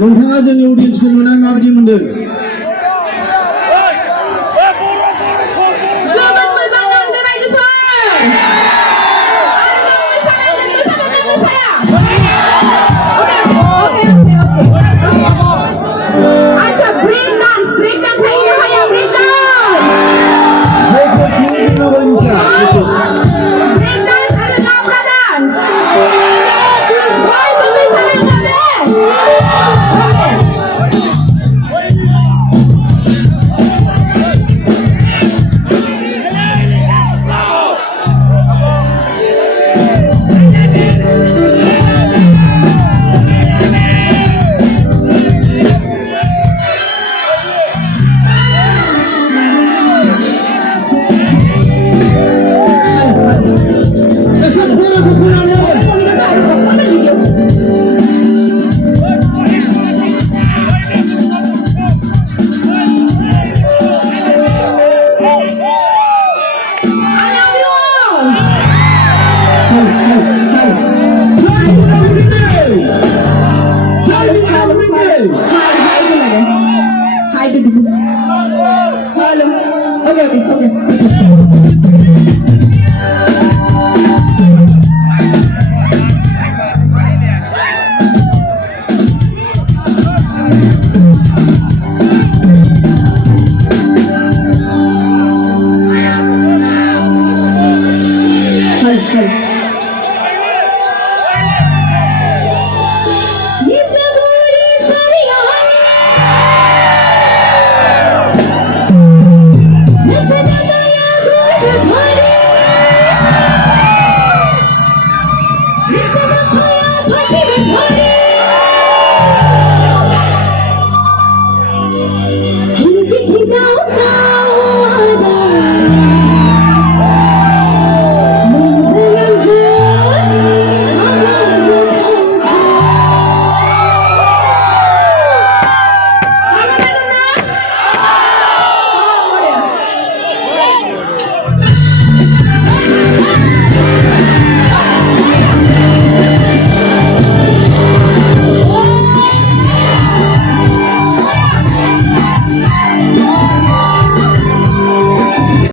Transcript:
नोंथाङा जोंनि अडियन्सखौ नुनानै माबायदि मोनदों? जोबोद मोजां नांदों रायजोफोर। आरोबाव मोसानांगोन मोसाया? आच्छा ब्रेक डान्स हायोना हाया ब्रेक डान्स? ब्रेक डान्स आरो लाब्रा डान्स बयबो मोसानांगोन दे। Hello. Okay.